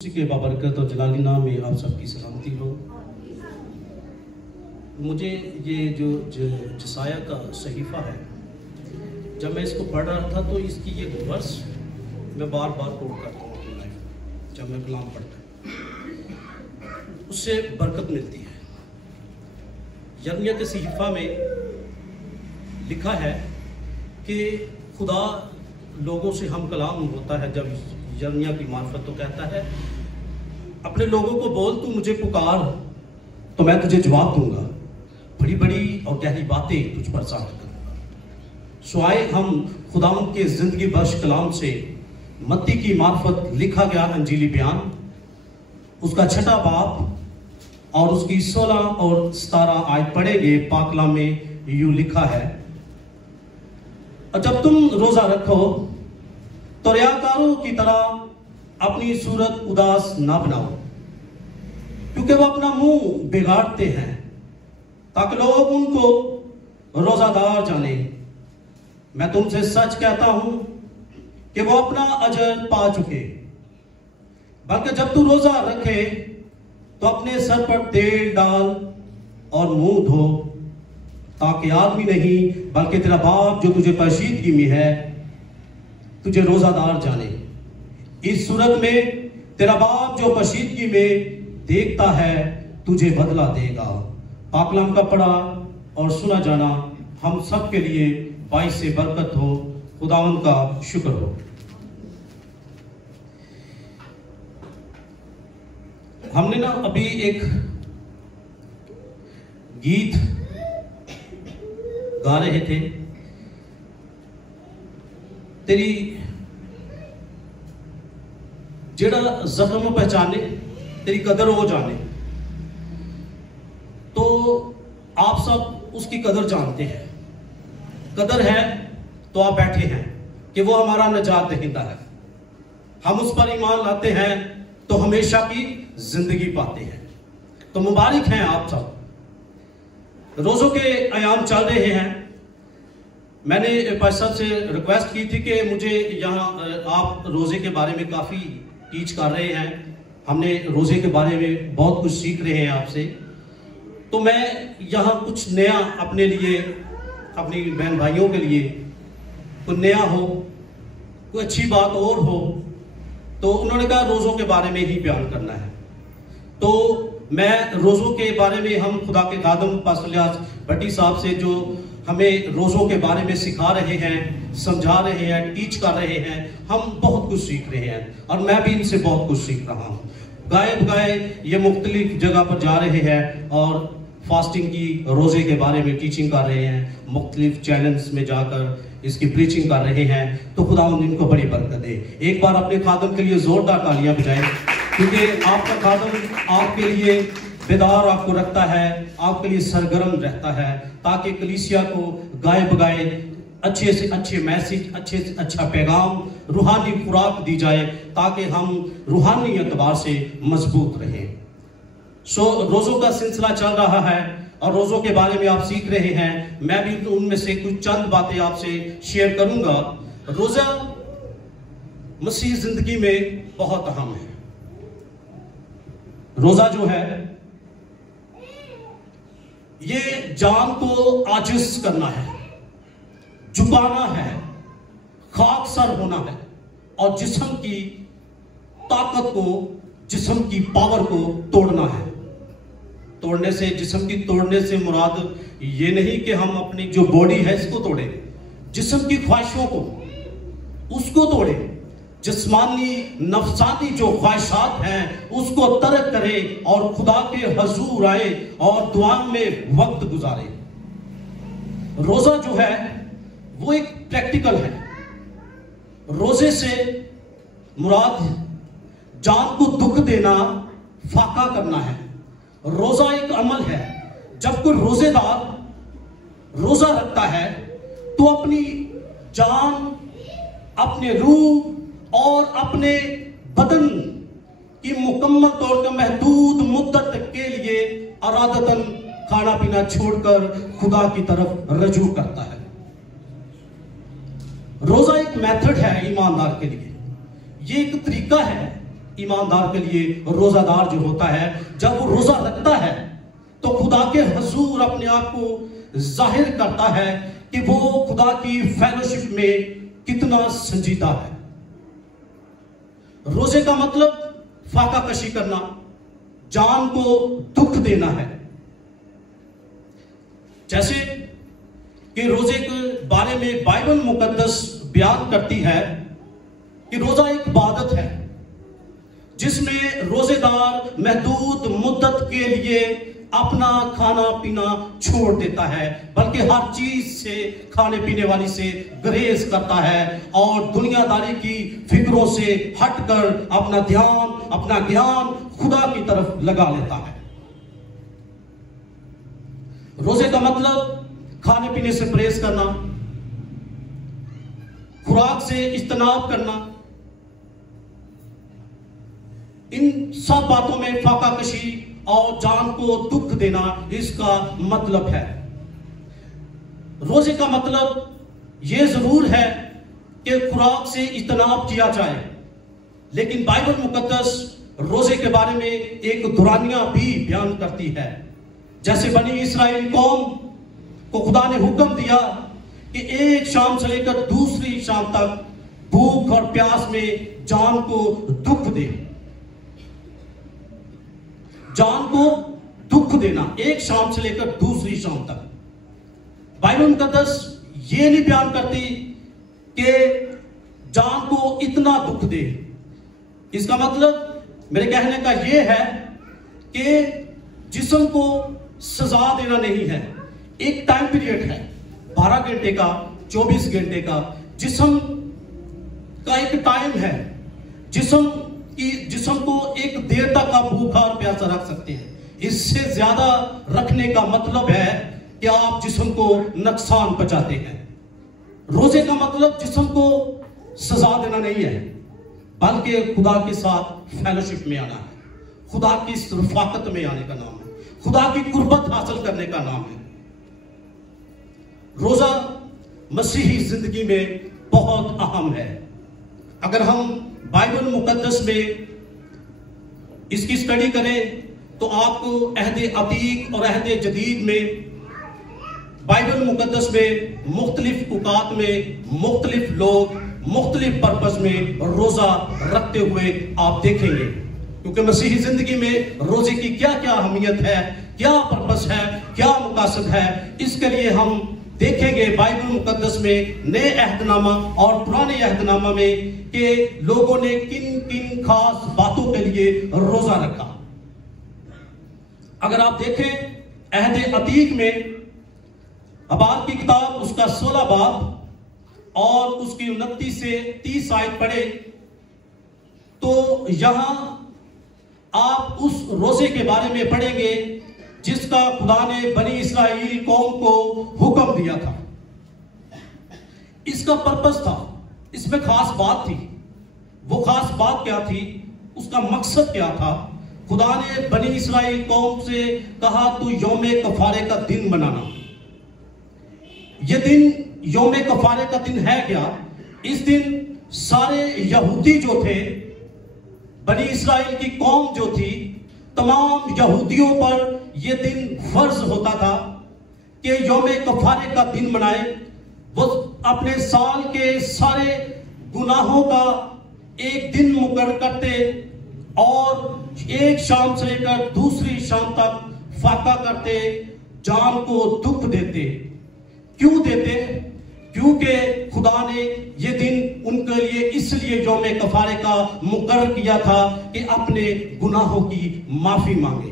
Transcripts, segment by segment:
اسی کے بابرکت اور جلالی نام میں آپ سب کی سلامتی ہو۔ مجھے یہ جو جسایہ کا صحیفہ ہے، جب میں اس کو پڑھ رہا تھا تو اس کی یہ ورس میں بار بار کوٹ کرتا ہوں اپنی لائف جب میں کلام پڑھتا ہوں، اس سے برکت ملتی ہے۔ یرمیہ کے صحیفہ میں لکھا ہے کہ خدا لوگوں سے ہم کلام ہوتا ہے۔ جب یرمیہ کی معرفت تو کہتا ہے اپنے لوگوں کو بول، تو مجھے پکار تو میں تجھے جواب دوں گا، بڑی بڑی اور گہری باتیں تجھ پر ظاہر کروں گا۔ سو آئے ہم خداوند کے زندگی بخش کلام سے متی کی معرفت لکھا گیا انجیلی بیان، اس کا 6 باب اور اس کی 16 اور 17 آیت پڑھیں گے۔ پاک کلام میں یوں لکھا ہے، اور جب تم روزہ رکھو تو ریاکاروں کی طرح اپنی صورت اداس نہ بناؤ، کیونکہ وہ اپنا منہ بگاڑتے ہیں تاکہ لوگ ان کو روزہ دار جانیں۔ میں تم سے سچ کہتا ہوں کہ وہ اپنا اجر پا چکے۔ بلکہ جب تو روزہ رکھے تو اپنے سر پر تیل ڈال اور منہ دھو، تاکہ آدمی نہیں بلکہ تیرا باپ جو تجھے پوشیدگی میں ہے تجھے روزہ دار جانے۔ اس صورت میں تیرا باپ جو پوشیدگی میں دیکھتا ہے تجھے بدلہ دے گا۔ پاک کلام کا پڑھا اور سنا جانا ہم سب کے لیے باعث برکت ہو۔ خداوند کا شکر ہو۔ ہم نے نا ابھی ایک گیت گا رہے تھے، تیری جڑا زخم پہچانے تیری قدر ہو جانے۔ تو آپ سب اس کی قدر جانتے ہیں، قدر ہے تو آپ بیٹھے ہیں کہ وہ ہمارا نجات دہندہ ہے، ہم اس پر ایمان لاتے ہیں تو ہمیشہ کی زندگی پاتے ہیں۔ تو مبارک ہیں آپ سب۔ روزوں کے ایام چل رہے ہیں۔ میں نے پاش صاحب سے ریکویسٹ کی تھی کہ مجھے یہاں آپ روزے کے بارے میں کافی ٹیچ کر رہے ہیں، ہم نے روزے کے بارے میں بہت کچھ سیکھ رہے ہیں آپ سے، تو میں یہاں کچھ نیا اپنے لیے، اپنی بہن بھائیوں کے لیے کوئی نیا ہو، کوئی اچھی بات اور ہو، تو انہوں نے کہا روزوں کے بارے میں ہی بیان کرنا ہے۔ تو میں روزوں کے بارے میں، ہم خدا کے خادم پاسٹر الیاس بھٹی صاحب سے جو ہمیں روزوں کے بارے میں سکھا رہے ہیں، سمجھا رہے ہیں، ٹیچ کر رہے ہیں، ہم بہت کچھ سیکھ رہے ہیں اور میں بھی ان سے بہت کچھ سیکھ رہا ہوں۔ گائے بگائے یہ مختلف جگہ پر جا رہے ہیں اور فاسٹنگ کی، روزے کے بارے میں ٹیچنگ کر رہے ہیں، مختلف چینلز میں جا کر اس کی پریچنگ کر رہے ہیں۔ تو خداوند ان کو بڑی برکت دے۔ ایک بار اپنے خادم کے لیے زوردار تالیاں بجائیں، کیونکہ آپ کا خادم آپ کے لیے بیدار آپ کو رکھتا ہے، آپ کے لیے سرگرم رہتا ہے، تاکہ کلیسیا کو گائے بگائے اچھے سے اچھے میسیج، اچھے سے اچھا پیغام، روحانی خوراک دی جائے، تاکہ ہم روحانی اعتبار سے مضبوط رہیں۔ روزوں کا سلسلہ چل رہا ہے اور روزوں کے بارے میں آپ سیکھ رہے ہیں۔ میں بھی ان میں سے کچھ چند باتیں آپ سے شیئر کروں گا۔ روزہ مسیح زندگی میں بہت اہم ہے۔ روزہ جو ہے یہ جان کو عاجز کرنا ہے، جھکانا ہے، خاک سر ہونا ہے، اور جسم کی طاقت کو، جسم کی پاور کو توڑنا ہے۔ توڑنے سے، جسم کی توڑنے سے مراد یہ نہیں کہ ہم اپنی جو باڈی ہے اس کو توڑیں، جسم کی خواہشوں کو، اس کو توڑیں، جسمانی نفسانی جو خواہشات ہیں اس کو ترک کرے اور خدا کے حضور آئے اور دعا میں وقت گزارے۔ روزہ جو ہے وہ ایک پریکٹیکل ہے۔ روزے سے مراد جان کو دکھ دینا، فاقہ کرنا ہے۔ روزہ ایک عمل ہے۔ جب کوئی روزے دار روزہ رکھتا ہے تو اپنی جان، اپنے روح اور اپنے بدن کی مکمل طور پر محدود مدت کے لیے ارادتاً کھانا پینا چھوڑ کر خدا کی طرف رجوع کرتا ہے۔ روزہ ایک میتھڈ ہے ایماندار کے لیے، یہ ایک طریقہ ہے ایماندار کے لیے روزہ دار جو ہوتا ہے، جب وہ روزہ رکھتا ہے تو خدا کے حضور اپنے آپ کو ظاہر کرتا ہے کہ وہ خدا کی فیلوشپ میں کتنا سنجیدہ ہے۔ روزے کا مطلب فاقہ کشی کرنا، جان کو دکھ دینا ہے۔ جیسے کہ روزے کے بارے میں بائبل مقدس بیان کرتی ہے کہ روزہ ایک عبادت ہے جس میں روزے دار محدود مدت کے لیے اپنا کھانا پینا چھوڑ دیتا ہے، بلکہ ہر چیز سے، کھانے پینے والی سے گریز کرتا ہے اور دنیا داری کی فکروں سے ہٹ کر اپنا دھیان، اپنا گیان خدا کی طرف لگا لیتا ہے۔ روزے کا مطلب کھانے پینے سے پرہیز کرنا، خوراک سے اجتناب کرنا، ان سب باتوں میں فاقہ کشی اور جان کو دکھ دینا اس کا مطلب ہے۔ روزے کا مطلب یہ ضرور ہے کہ خوراک سے اجتناب کیا جائے، لیکن بائبل مقدس روزے کے بارے میں ایک دورانیہ بھی بیان کرتی ہے۔ جیسے بنی اسرائیل قوم کو خدا نے حکم دیا کہ ایک شام سے لے کر دوسری شام تک بھوک اور پیاس میں جان کو دکھ دے، جان کو دکھ دینا، ایک شام سے لے کر دوسری شام تک۔ بائبل مقدس یہ نہیں بیان کرتی کہ جان کو اتنا دکھ دے۔ اس کا مطلب میرے کہنے کا یہ ہے کہ جسم کو سزا دینا نہیں ہے، ایک ٹائم پیریڈ ہے، 12 گھنٹے کا، 24 گھنٹے کا، جسم کا ایک ٹائم ہے۔ جسم کو ایک دیر تک آپ بھوکا اور پیاسا رکھ سکتے ہیں، اس سے زیادہ رکھنے کا مطلب ہے کہ آپ جسم کو نقصان پہنچاتے ہیں۔ روزے کا مطلب جسم کو سزا دینا نہیں ہے، بلکہ خدا کے ساتھ فیلوشپ میں آنا ہے، خدا کی رفاقت میں آنے کا نام ہے، خدا کی قربت حاصل کرنے کا نام ہے۔ روزہ مسیحی زندگی میں بہت اہم ہے۔ اگر ہم بائبل مقدس میں اس کی اسٹڈی کریں تو آپ کو عہد عتیق اور عہد جدید میں بائبل مقدس میں مختلف اوقات میں مختلف لوگ مختلف پرپس میں روزہ رکھتے ہوئے آپ دیکھیں گے، کیونکہ مسیحی زندگی میں روزے کی کیا کیا اہمیت ہے، کیا پرپس ہے، کیا مقاصد ہے، اس کے لیے ہم دیکھیں گے بائبل مقدس میں نئے عہد نامہ اور پرانے عہد نامہ میں کہ لوگوں نے کن کن خاص باتوں کے لیے روزہ رکھا۔ اگر آپ دیکھیں عہد عتیق میں حبار کی کتاب اس کا 16 باب اور اس کی 29 سے 30 آیت پڑھے تو یہاں آپ اس روزے کے بارے میں پڑھیں گے جس کا خدا نے بنی اسرائیل قوم کو حکم دیا تھا۔ اس کا پرپس تھا، اس میں خاص بات تھی۔ وہ خاص بات کیا تھی؟ اس کا مقصد کیا تھا؟ خدا نے بنی اسرائیل قوم سے کہا تو یوم کفارے کا دن بنانا۔ یہ دن یوم کفارے کا دن ہے کیا؟ اس دن سارے یہودی جو تھے، بنی اسرائیل کی قوم جو تھی، تمام یہودیوں پر یہ دن فرض ہوتا تھا کہ یوم کفارے کا دن منائے۔ وہ اپنے سال کے سارے گناہوں کا ایک دن مقرر کرتے اور ایک شام سے لے کر دوسری شام تک فاقہ کرتے، جان کو دکھ دیتے۔ کیوں دیتے؟ کیونکہ خدا نے یہ دن ان کے لیے اس لیے یوم کفارے کا مقرر کیا تھا کہ اپنے گناہوں کی معافی مانگے۔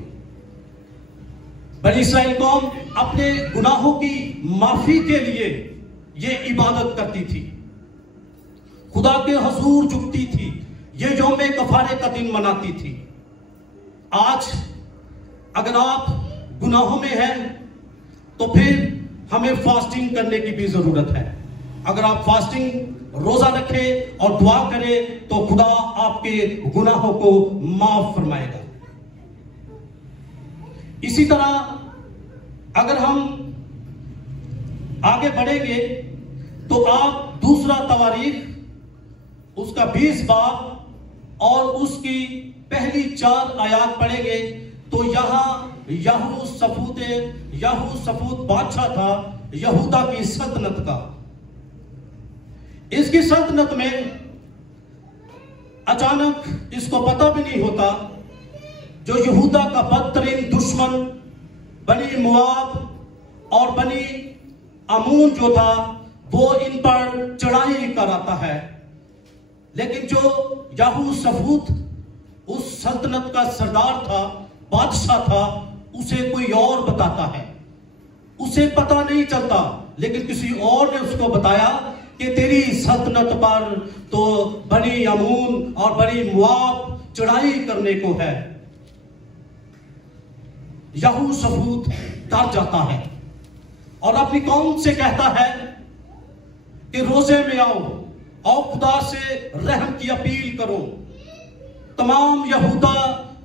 بنی اسرائیل قوم اپنے گناہوں کی معافی کے لیے یہ عبادت کرتی تھی، خدا کے حضور جھکتی تھی، یہ یوم کفارے کا دن مناتی تھی۔ آج اگر آپ گناہوں میں ہیں تو پھر ہمیں فاسٹنگ کرنے کی بھی ضرورت ہے۔ اگر آپ فاسٹنگ روزہ رکھیں اور دعا کریں تو خدا آپ کے گناہوں کو معاف فرمائے گا۔ اسی طرح اگر ہم آگے بڑھیں گے تو آپ دوسرا تواریخ اس کا 20 باب اور اس کی پہلی 4 آیات پڑھیں گے تو یہاں یہوسفوت بادشاہ تھا یہودا کی سلطنت کا. اس کی سلطنت میں اچانک اس کو پتہ بھی نہیں ہوتا جو یہودا کا بدترین دشمن بنی مواب اور بنی امون جو تھا وہ ان پر چڑھائی کراتا ہے. لیکن جو یہوسفوت اس سلطنت کا سردار تھا، بادشاہ تھا، اسے کوئی اور بتاتا ہے. اسے پتہ نہیں چلتا لیکن کسی اور نے اس کو بتایا کہ تیری سلطنت پر تو بنی امون اور بنی مواب چڑھائی کرنے کو ہے. یہوسفوت ڈر جاتا ہے اور اپنی قوم سے کہتا ہے کہ روزے میں آؤ اور خدا سے رحم کی اپیل کرو. تمام یہودا،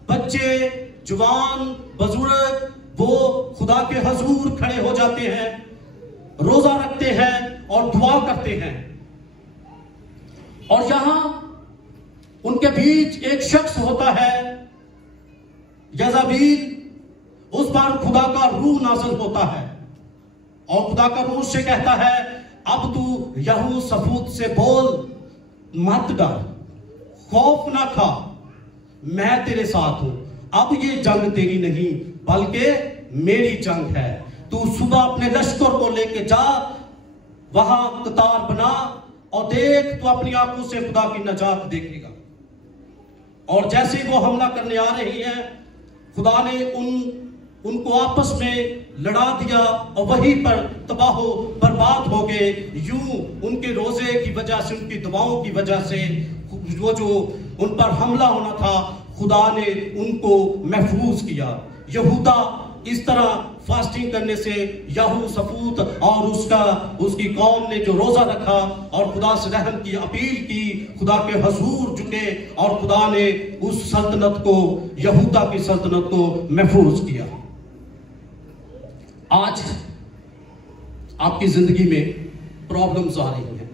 بچے، جوان، بزرگ وہ خدا کے حضور کھڑے ہو جاتے ہیں، روزہ رکھتے ہیں اور دعا کرتے ہیں. اور یہاں ان کے بیچ ایک شخص ہوتا ہے یزابیل. اس پر خدا کا روح نازل ہوتا ہے اور خدا کا روح سے کہتا ہے اب تو یہوسفوت سے بول، مت ڈر، خوف نہ کھا، میں تیرے ساتھ ہوں. اب یہ جنگ تیری نہیں بلکہ میری جنگ ہے. تو صبح اپنے لشکر کو لے کے جا، وہاں قطار بنا اور دیکھ، تو اپنی آنکھوں سے خدا کی نجات دیکھے گا. اور جیسے وہ حملہ کرنے آ رہی ہیں، خدا نے ان کو آپس میں لڑا دیا اور وہیں پر تباہ و برباد ہو گئے. یوں ان کے روزے کی وجہ سے، ان کی دعاؤں کی وجہ سے وہ جو ان پر حملہ ہونا تھا خدا نے ان کو محفوظ کیا. یہودا اس طرح فاسٹنگ کرنے سے یہوسفوت اور اس کی قوم نے جو روزہ رکھا اور خدا سے رحم کی اپیل کی، خدا کے حضور جھکے اور خدا نے اس سلطنت کو، یہودا کی سلطنت کو محفوظ کیا. آج آپ کی زندگی میں پرابلمز آ رہی ہیں،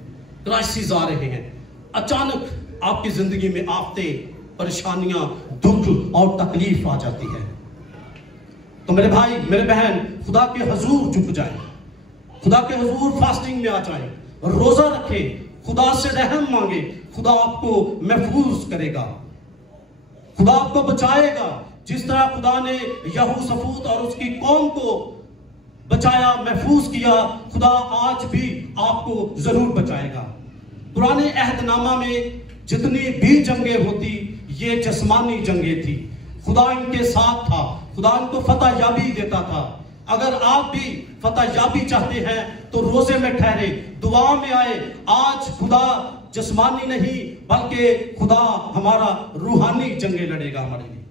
کرائسس آ رہے ہیں، اچانک آپ کی زندگی میں آفتیں، پریشانیاں، دکھ اور تکلیف آ جاتی ہے. تو میرے بھائی، میرے بہن، خدا کے حضور جھک جائیں، خدا کے حضور فاسٹنگ میں آ جائیں، روزہ رکھیں، خدا سے رحم مانگیں. خدا آپ کو محفوظ کرے گا، خدا آپ کو بچائے گا. جس طرح خدا نے یہوسفوت اور اس کی قوم کو بچایا، محفوظ کیا، خدا آج بھی آپ کو ضرور بچائے گا. پرانے عہد نامہ میں جتنی بھی جنگیں ہوتی یہ جسمانی جنگیں تھی. خدا ان کے ساتھ تھا، خدا ان کو فتح یابی دیتا تھا. اگر آپ بھی فتح یابی چاہتے ہیں تو روزے میں ٹھہرے، دعا میں آئے. آج خدا جسمانی نہیں بلکہ خدا ہمارا روحانی جنگیں لڑے گا ہمارے لیے.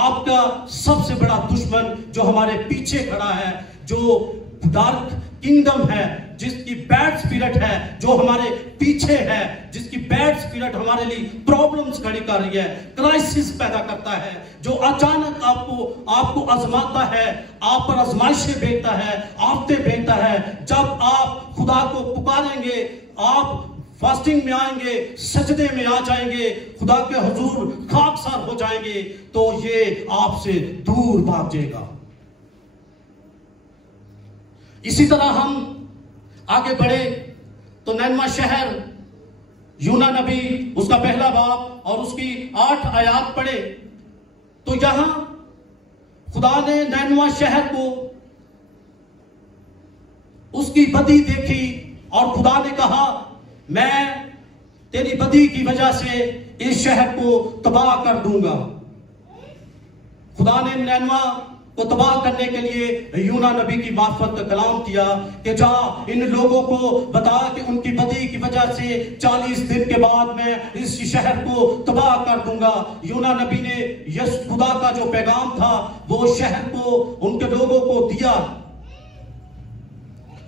آپ کا سب سے بڑا دشمن جو ہمارے پیچھے کھڑا ہے، جو ڈارک کنگڈم ہے، جس کی بیڈ سپیرٹ ہے، جو ہمارے پیچھے ہے، جس کی بیڈ سپیرٹ ہمارے لیے پرابلمز کھڑی کر رہی ہے، کرائسس پیدا کرتا ہے، جو اچانک آپ کو آزماتا ہے، آپ پر آزمائشیں بھیجتا ہے، آفتیں بھیجتا ہے. جب آپ خدا کو پکاریں گے، آپ فاسٹنگ میں آئیں گے، سجدے میں آ جائیں گے، خدا کے حضور خاکسار ہو جائیں گے، تو یہ آپ سے دور بھاگ جائے گا. اسی طرح ہم آگے بڑھے تو نینوا شہر، یونا نبی اس کا پہلا باب اور اس کی 8 آیات پڑھے تو یہاں خدا نے نینوا شہر کو اس کی بدی دیکھی اور خدا نے کہا میں تیری بدی کی وجہ سے اس شہر کو تباہ کر دوں گا. خدا نے نینوا کو تباہ کرنے کے لیے یونا نبی کی معرفت کلام کیا کہ جا ان لوگوں کو بتا کہ ان کی بدی کی وجہ سے 40 دن کے بعد میں اس شہر کو تباہ کر دوں گا. یونا نبی نے خدا کا جو پیغام تھا وہ شہر کو، ان کے لوگوں کو دیا.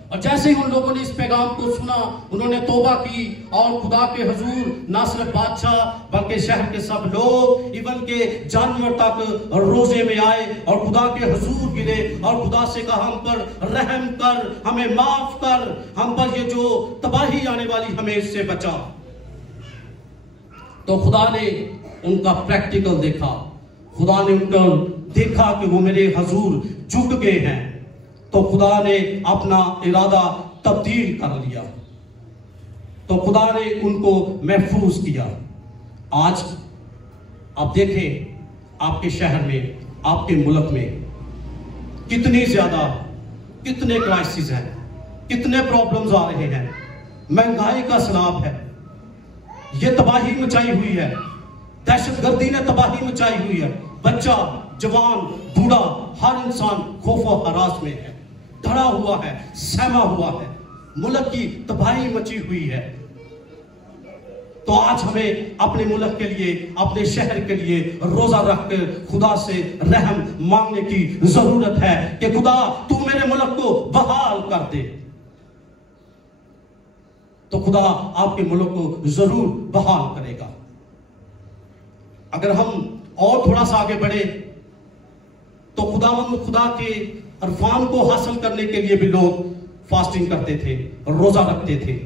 اور جیسے ہی ان لوگوں نے اس پیغام کو سنا انہوں نے توبہ کی اور خدا کے حضور نہ صرف بادشاہ بلکہ شہر کے سب لوگ ایون کے جانور تک روزے میں آئے اور خدا کے حضور گرے اور خدا سے کہا ہم پر رحم کر، ہمیں معاف کر، ہم پر یہ جو تباہی آنے والی ہمیں اس سے بچا. تو خدا نے ان کا پریکٹیکل دیکھا، خدا نے ان کو دیکھا کہ وہ میرے حضور جھک گئے ہیں، تو خدا نے اپنا ارادہ تبدیل کر لیا، تو خدا نے ان کو محفوظ کیا۔ آج آپ دیکھیں آپ کے شہر میں، آپ کے ملک میں کتنی زیادہ، کتنے کرائسس ہیں، کتنے پرابلمز آ رہے ہیں، مہنگائی کا سیلاب ہے، یہ تباہی مچائی ہوئی ہے، دہشت گردی نے تباہی مچائی ہوئی ہے، بچہ، جوان، بوڑھا، ہر انسان خوف و ہراس میں ہے، ڈرا ہوا ہے، سہما ہوا ہے، ملک کی تباہی مچی ہوئی ہے۔ تو آج ہمیں اپنے ملک کے لیے، اپنے شہر کے لیے روزہ رکھ کر خدا سے رحم مانگنے کی ضرورت ہے کہ خدا تو میرے ملک کو بحال کر دے، تو خدا آپ کے ملک کو ضرور بحال کرے گا۔ اگر ہم اور تھوڑا سا آگے بڑھے تو خدا کے عرفان کو حاصل کرنے کے لیے بھی لوگ فاسٹنگ کرتے تھے، روزہ رکھتے تھے۔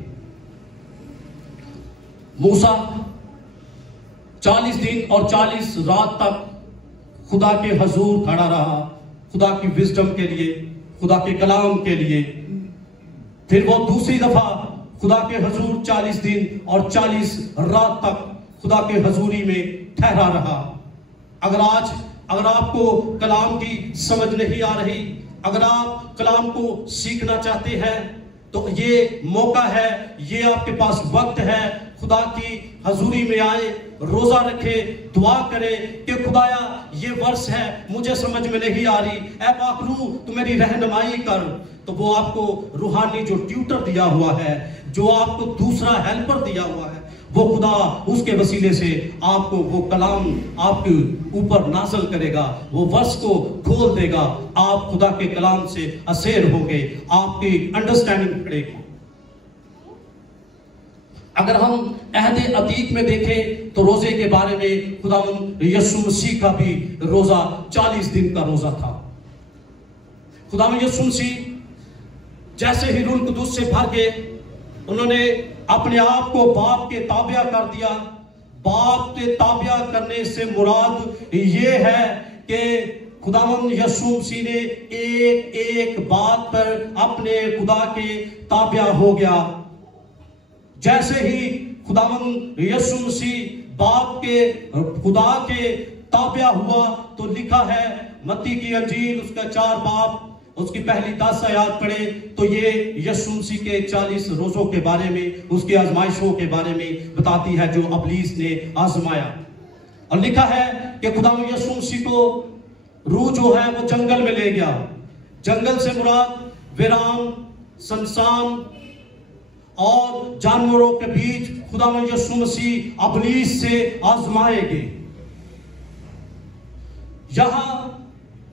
موسیٰ 40 دن اور 40 رات تک خدا کے حضور کھڑا رہا، خدا کی وزڈم کے لیے، خدا کے کلام کے لیے۔ پھر وہ دوسری دفعہ خدا کے حضور 40 دن اور 40 رات تک خدا کے حضوری میں ٹھہرا رہا۔ اگر آپ کو کلام کی سمجھ نہیں آ رہی، اگر آپ کلام کو سیکھنا چاہتے ہیں تو یہ موقع ہے، یہ آپ کے پاس وقت ہے، خدا کی حضوری میں آئے، روزہ رکھے، دعا کرے کہ خدایا یہ ورس ہے مجھے سمجھ میں نہیں آ رہی، اے پاک روح تو میری رہنمائی کر۔ تو وہ آپ کو روحانی جو ٹیوٹر دیا ہوا ہے، جو آپ کو دوسرا ہیلپر دیا ہوا ہے، وہ خدا اس کے وسیلے سے آپ کو وہ کلام آپ کے اوپر نازل کرے گا، وہ ورس کو کھول دے گا، آپ خدا کے کلام سے اسیر ہوں گے، آپ کی انڈرسٹینڈنگ بڑھے گی۔ اگر ہم عہد عتیق میں دیکھیں تو روزے کے بارے میں خداوند یسوع مسیح کا بھی روزہ 40 دن کا روزہ تھا۔ خداوند یسوع مسیح جیسے ہی روح القدس سے بھر گئے، انہوں نے اپنے آپ کو باپ کے تابع کر دیا۔ باپ کے تابع کرنے سے مراد یہ ہے کہ خداوند یسوع مسیح نے ایک بات پر اپنے خدا کے تابع ہو گیا۔ جیسے ہی خداوند یسوع مسیح باپ کے خدا کے تابع ہوا تو لکھا ہے متی کی انجیل اس کا 4 باب اس کی پہلی 10 آیات پڑھے تو یہ یسوع مسیح کے 40 روزوں کے بارے میں، اس کی آزمائشوں کے بارے میں بتاتی ہے جو ابلیس نے آزمایا۔ اور لکھا ہے کہ خداوند یسوع مسیح کو روح جو ہے وہ جنگل میں لے گیا۔ جنگل سے مراد ویران، سنسان اور جانوروں کے بیچ خداوند یسوع مسیح ابلیس سے آزمائے گئے۔ یہاں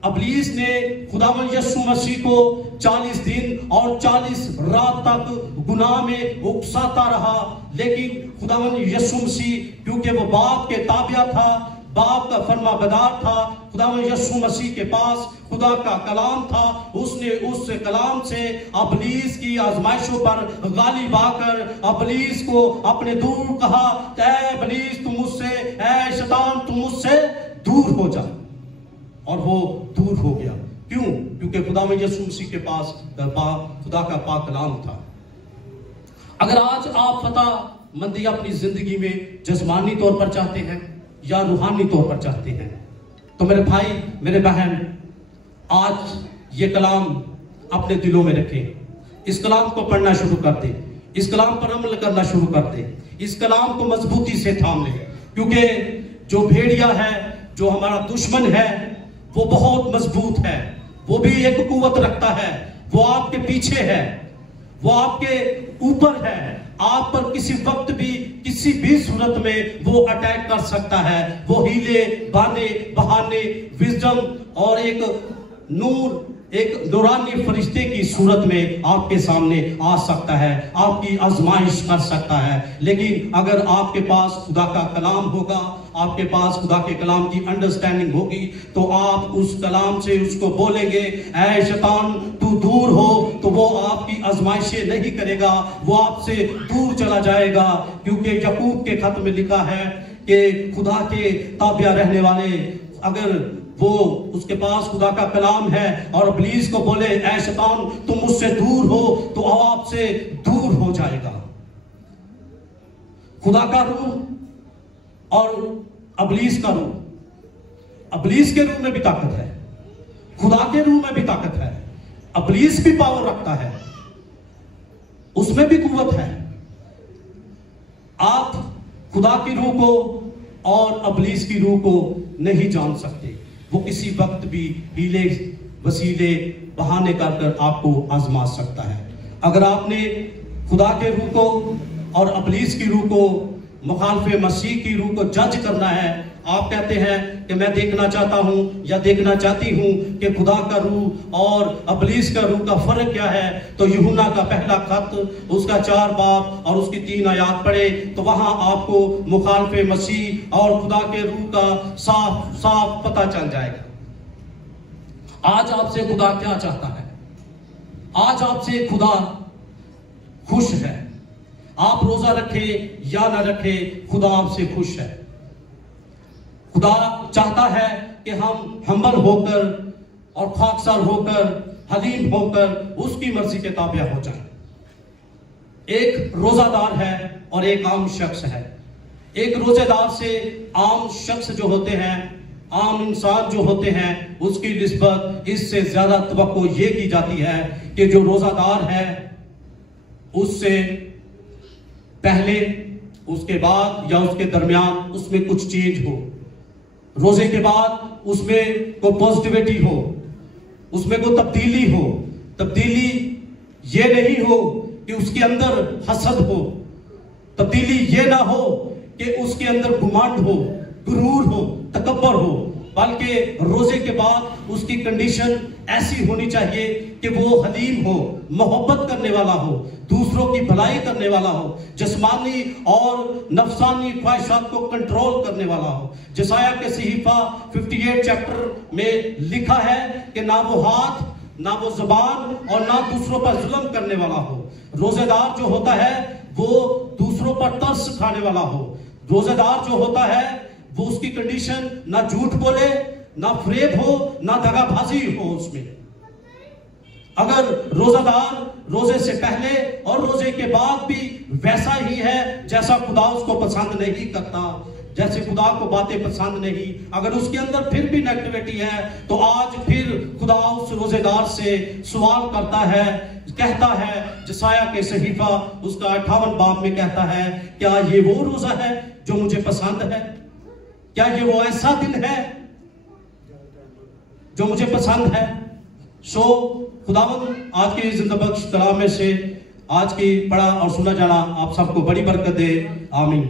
ابلیس نے خداوند یسوع مسیح کو 40 دن اور 40 رات تک گناہ میں اکساتا رہا، لیکن خداوند یسوع مسیح کیونکہ وہ باپ کے تابع تھا، باپ کا فرما بدار تھا، خداوند یسوع مسیح کے پاس خدا کا کلام تھا، اس نے اس کلام سے ابلیس کی آزمائشوں پر غالب آ کر ابلیس کو اپنے دور کہا، اے ابلیس تم مجھ سے، اے شیطان تم مجھ سے دور ہو جا، اور وہ دور ہو گیا۔ کیوں؟ کیونکہ خداوند یسوع مسیح کے پاس خدا کا پاک کلام تھا۔ اگر آج آپ فتح مندی اپنی زندگی میں جسمانی طور پر چاہتے ہیں یا روحانی طور پر چاہتے ہیں تو میرے بھائی، میرے بہن، آج یہ کلام اپنے دلوں میں رکھیں، اس کلام کو پڑھنا شروع کر دیں، اس کلام پر عمل کرنا شروع کر دیں، اس کلام کو مضبوطی سے تھام لیں، کیونکہ جو بھیڑیا ہے، جو ہمارا دشمن ہے، وہ بہت مضبوط ہے، وہ بھی ایک قوت رکھتا ہے، وہ آپ کے پیچھے ہے، وہ آپ کے اوپر ہے، آپ پر کسی وقت بھی کسی بھی صورت میں وہ اٹیک کر سکتا ہے، وہ ہیلے بانے بہانے وزڈم اور ایک نور، ایک نورانی فرشتے کی صورت میں آپ کے سامنے آ سکتا ہے، آپ کی آزمائش کر سکتا ہے۔ لیکن اگر آپ کے پاس خدا کا کلام ہوگا، آپ کے پاس خدا کے کلام کی انڈرسٹینڈنگ ہوگی تو آپ اس کلام سے اس کو بولیں گے، اے شیطان تو دور ہو، تو وہ آپ کی آزمائشیں نہیں کرے گا، وہ آپ سے دور چلا جائے گا، کیونکہ یعقوب کے خط میں لکھا ہے کہ خدا کے تابع رہنے والے اگر وہ اس کے پاس خدا کا کلام ہے اور ابلیس کو بولے اے شیطان تم مجھ سے دور ہو تو آپ سے دور ہو جائے گا. خدا کا روح اور ابلیس کا روح. ابلیس کے روح میں بھی طاقت ہے, خدا کے روح میں بھی طاقت ہے. ابلیس بھی پاور رکھتا ہے, اس میں بھی قوت ہے. آپ خدا کی روح کو اور ابلیس کی روح کو نہیں جان سکتے. وہ کسی وقت بھی ہیلے وسیلے بہانے کر کر آپ کو آزما سکتا ہے. اگر آپ نے خدا کے روح کو اور ابلیس کی روح کو, مخالف مسیح کی روح کو جج کرنا ہے, آپ کہتے ہیں کہ میں دیکھنا چاہتا ہوں یا دیکھنا چاہتی ہوں کہ خدا کا روح اور ابلیس کا روح کا فرق کیا ہے, تو یوحنا کا پہلا خط اس کا 4 باب اور اس کی 3 آیات پڑھے تو وہاں آپ کو مخالف مسیح اور خدا کے روح کا صاف صاف پتہ چل جائے گا. آج آپ سے خدا کیا چاہتا ہے؟ آج آپ سے خدا خوش ہے. آپ روزہ رکھیں یا نہ رکھیں, خدا آپ سے خوش ہے. خدا چاہتا ہے کہ ہم ہمبل ہو کر اور خاکسار ہو کر, حلیم ہو کر اس کی مرضی کے تابع ہو جائیں. ایک روزہ دار ہے اور ایک عام شخص ہے. ایک روزہ دار سے عام شخص جو ہوتے ہیں, عام انسان جو ہوتے ہیں, اس کی نسبت اس سے زیادہ توقع یہ کی جاتی ہے کہ جو روزہ دار ہے اس سے پہلے, اس کے بعد یا اس کے درمیان اس میں کچھ چینج ہو. روزے کے بعد اس میں کوئی پوزیٹیوٹی ہو, اس میں کوئی تبدیلی ہو. تبدیلی یہ نہیں ہو کہ اس کے اندر حسد ہو, تبدیلی یہ نہ ہو کہ اس کے اندر گھمنڈ ہو, غرور ہو, تکبر ہو, بلکہ روزے کے بعد اس کی کنڈیشن ایسی ہونی چاہیے کہ وہ حلیم ہو, محبت کرنے والا ہو, دوسروں کی بھلائی کرنے والا ہو, جسمانی اور نفسانی خواہشات کو کنٹرول کرنے والا ہو. جسایہ کے صحیفہ 58 چیپٹر میں لکھا ہے کہ نہ وہ ہاتھ, نہ وہ زبان اور نہ دوسروں پر ظلم کرنے والا ہو. روزے دار جو ہوتا ہے وہ دوسروں پر ترس کھانے والا ہو. روزے دار جو ہوتا ہے وہ اس کی کنڈیشن نہ جھوٹ بولے, نہ فریب ہو, نہ دغا بازی ہو اس میں. اگر روزہ دار روزے سے پہلے اور روزے کے بعد بھی ویسا ہی ہے جیسا خدا اس کو پسند نہیں کرتا, جیسے خدا کو باتیں پسند نہیں, اگر اس کے اندر پھر بھی نیگیٹیوٹی ہے, تو آج پھر خدا اس روزے دار سے سوال کرتا ہے, کہتا ہے. جسایہ کے صحیفہ اس کا 58 باب میں کہتا ہے, کیا یہ وہ روزہ ہے جو مجھے پسند ہے؟ کیا یہ وہ ایسا دن ہے جو مجھے پسند ہے؟ خداوند آج کی زندہ بخش کلام میں سے آج کی پڑھا اور سنا جانا آپ سب کو بڑی برکت دے. آمین.